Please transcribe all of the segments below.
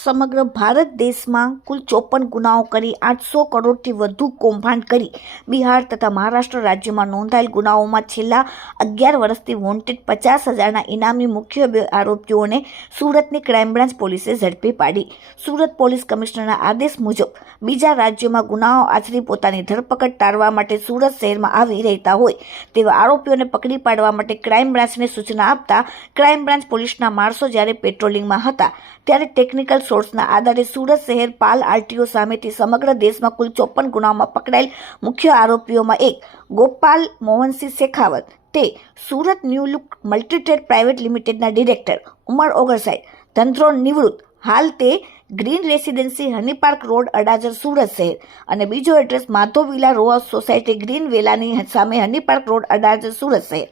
સમગ્ર ભારત દેશમાં કુલ ચોપન ગુનાઓ કરી, આઠસો કરોડથી વધુ કૌભાંડ કરી. બિહાર તથા મહારાષ્ટ્ર રાજ્યમાં નોંધાયેલ ગુનાઓમાં છેલ્લા અગિયાર વર્ષથી વોન્ટેડ પચાસ હજારના ઇનામી મુખ્ય બે આરોપીઓને સુરતની ક્રાઇમ બ્રાન્ચ પોલીસે ઝડપી પાડી. સુરત પોલીસ કમિશનરના આદેશ મુજબ, બીજા રાજ્યોમાં ગુનાઓ આચરી પોતાની ધરપકડ ટાળવા માટે સુરત શહેરમાં આવી રહેતા હોય, તેવા આરોપીઓને પકડી પાડવા માટે ક્રાઇમ બ્રાન્ચને સૂચના આપતા ક્રાઇમ બ્રાન્ચ પોલીસના માણસો જ્યારે પેટ્રોલિંગમાં હતા, ત્યારે ટેકનિકલ સોર્સના આધારે સુરત શહેર પાલ આરટીઓ સામેથી સમગ્ર દેશમાં કુલ ચોપન ગુનાઓમાં પકડાયેલ મુખ્ય આરોપીઓમાં એક ગોપાલ મોહનસિંહ શેખાવત તે Surat new look multitrade private લિમિટેડના ડિરેક્ટર ઉમર ઓગરસાઈ ધંધ્રો નિવૃત્ત, હાલ તે green residency honey park road Adajar Surat શહેર અને બીજો address Madhav villa row society green વેલાની સામે honey park road Adajar Surat શહેર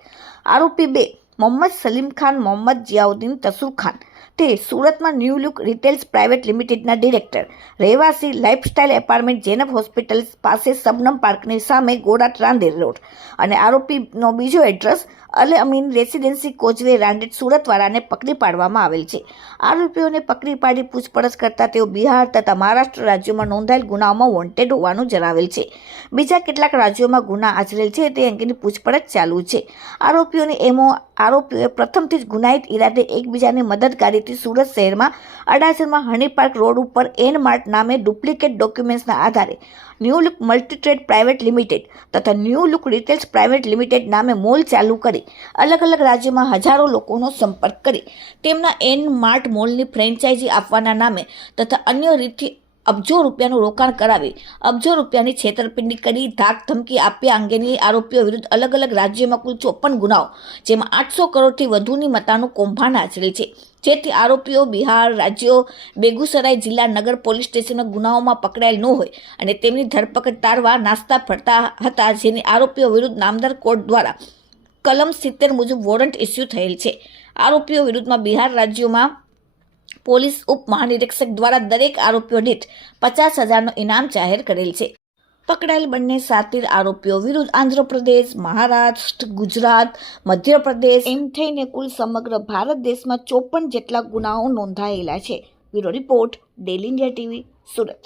આરોપી બે, મોહમ્મદ સલીમ ખાન, મોહમ્મદ જિયાઉદ્દીન તસુર ખાન તે સુરતમાં ન્યૂ લુક રિટેલ્સ પ્રાઇવેટ લિમિટેડના ડિરેક્ટર. રહેવાસી લાઇફસ્ટાઇલ એપાર્ટમેન્ટ જેનબ હોસ્પિટલ પાસે સબનમ પાર્કની સામે ગોડા રાંદેર રોડ. અને આરોપીનો બીજો એડ્રેસ, અલ અમીન રેસિડેન્સી કોચવે રાંડેડ સુરતવાળાને પકડી પાડવામાં આવેલ છે. આરોપીઓને પકડી પાડી પૂછપરછ કરતા તેઓ બિહાર તથા મહારાષ્ટ્ર રાજ્યોમાં નોંધાયેલ ગુનાઓમાં વોન્ટેડ હોવાનું જણાવેલ છે. બીજા કેટલાક રાજ્યોમાં ગુના આચરેલ છે તે અંગેની પૂછપરછ ચાલુ છે. આરોપીઓની એમો, આરોપીઓએ પ્રથમથી જ ગુનાહિત ઇરાદે એકબીજાની મદદગારીથી સુરત શહેરમાં અડાસરમાં હની પાર્ક રોડ ઉપર એન માર્ટ નામે ડુપ્લિકેટ ડોક્યુમેન્ટ્સના આધારે new look multitrade private limited તથા new look retails private limited નામે મોલ ચાલુ કરી અલગ અલગ રાજ્યોમાં હજારો લોકોનો સંપર્ક કરી તેમના એન માર્ટ મોલની ફ્રેન્ચાઇઝી આપવાના નામે તથા અન્ય રીતથી અબજો રૂપિયાનું રોકાણ કરાવી, અબજો રૂપિયાની છેતરપિંડી કરી, ધાક ધમકી આપ્યા અંગેની આરોપીઓ વિરુદ્ધ અલગ અલગ રાજ્યોમાં કુલ ચોપન ગુનાઓ, જેમાં આઠસો કરોડથી વધુની મતાનું કૌભાંડ આચરેલ છે. જેથી આરોપીઓ બિહાર, રાજ્યો, બેગુસરાય જિલ્લા, નગર પોલીસ સ્ટેશનના ગુનાઓમાં પકડાયેલ ન હોય અને તેમની ધરપકડ તારવા નાસ્તા ફરતા હતા, જેની આરોપીઓ વિરુદ્ધ નામદાર કોર્ટ દ્વારા કલમ સિત્તેર મુજબ વોરંટ ઇસ્યુ થયેલ છે. આરોપીઓ વિરુદ્ધમાં બિહાર રાજ્યોમાં પોલીસ ઉપ મહાનિરીક્ષક દ્વારા દરેક આરોપીઓ દીઠ પચાસ હજારનું ઇનામ જાહેર કરેલ છે. પકડાયેલ બંને સાતીર આરોપીઓ વિરુદ્ધ આંધ્રપ્રદેશ, મહારાષ્ટ્ર, ગુજરાત, મધ્યપ્રદેશ એમ થઈને કુલ સમગ્ર ભારત દેશમાં ચોપન જેટલા ગુનાઓ નોંધાયેલા છે. Bureau report daily India TV, Surat.